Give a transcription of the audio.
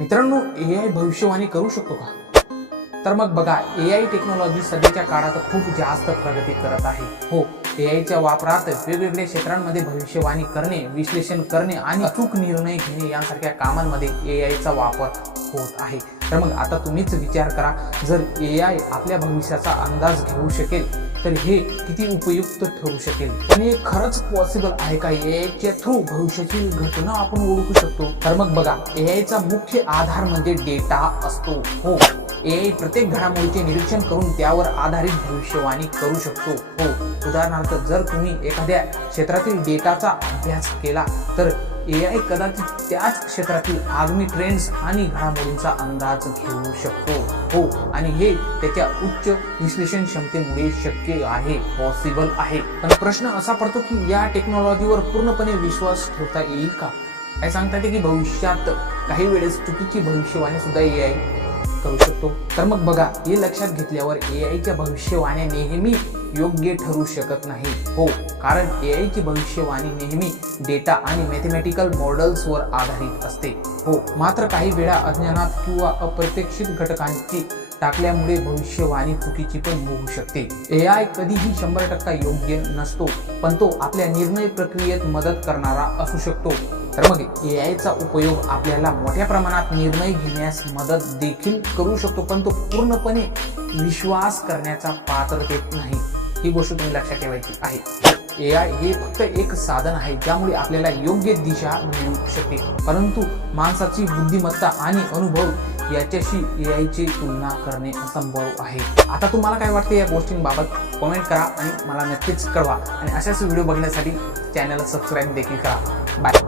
मित्रांनो, एआय भविष्यवाणी करू शकतो का? तर मग बघा, एआय टेक्नॉलॉजी सध्याच्या काळात खूप जास्त प्रगती करत आहे. हो, एआयच्या वापरात वेगवेगळ्या क्षेत्रांमध्ये भविष्यवाणी करणे, विश्लेषण करणे आणि अचूक निर्णय घेणे यासारख्या कामांमध्ये एआयचा वापर होत आहे. तर मग आता तुम्हीच विचार करा, जर एआय आपल्या भविष्याचा अंदाज घेऊ शकेल तर हे किती उपयुक्त ठरू शकेल. पण हे खरंच पॉसिबल आहे का? एआयच्या थ्रू भविष्याची घटना आपण ओळखू शकतो? तर मग बघा, एआयचा मुख्य आधार म्हणजे डेटा असतो. हो, एआय प्रत्येक घडामोडीचे निरीक्षण करून त्यावर आधारित भविष्यवाणी करू शकतो. हो, उदाहरणार्थ जर तुम्ही एखाद्या क्षेत्रातील डेटाचा अभ्यास केला तर एआय कदाचित त्याच क्षेत्रातील आगामी ट्रेंड्स आणि घडामोडींचा अंदाज घेऊ शकतो. हो, आणि हे त्याच्या उच्च विश्लेषण क्षमतेमुळे शक्य आहे, पॉसिबल आहे. पण प्रश्न असा पडतो की या टेक्नॉलॉजीवर पूर्णपणे विश्वास ठेवता येईल का? काय सांगता येते की भविष्यात काही वेळेस चुकीची भविष्यवाणी सुद्धा एआय करू शकतो? तर मग बघा, हे लक्षात घेतल्यावर एआयच्या भविष्यवाण्या नेहमी योग्य ठरू शकत नाही. हो, कारण एआयची भविष्यवाणी नेहमी डेटा आणि मॅथमॅटिकल मॉडेल्सवर आधारित असते. हो, मात्र काही वेळा अज्ञानात किंवा अप्रत्याशित घटकांची टाकल्यामुळे भविष्यवाणी चुकीची पण होऊ शकते. एआय कधीही 100% योग्य नसतो, पण तो आपल्या निर्णय प्रक्रियेत मदत करणारा असू शकतो. तर मग एआयचा उपयोग आपल्याला मोठ्या प्रमाणात निर्णय घेण्यास मदत देखील करू शकतो, पण तो पूर्णपणे विश्वास करण्याचा पात्रतेत नाही. ही गोष्ट तुम्ही लक्षात ठेवायची आहे. एआय हे फक्त एक साधन आहे ज्यामुळे आपल्याला योग्य दिशा मिळू शकते, परंतु माणसाची बुद्धिमत्ता आणि अनुभव याच्याशी एआयची तुलना करणे असंभव आहे. आता तुम्हाला काय वाटते या गोष्टींबाबत? कमेंट करा आणि मला नक्कीच कळवा. आणि अशाच व्हिडिओ बघण्यासाठी चॅनलला सबस्क्राईब देखील करा. बाय.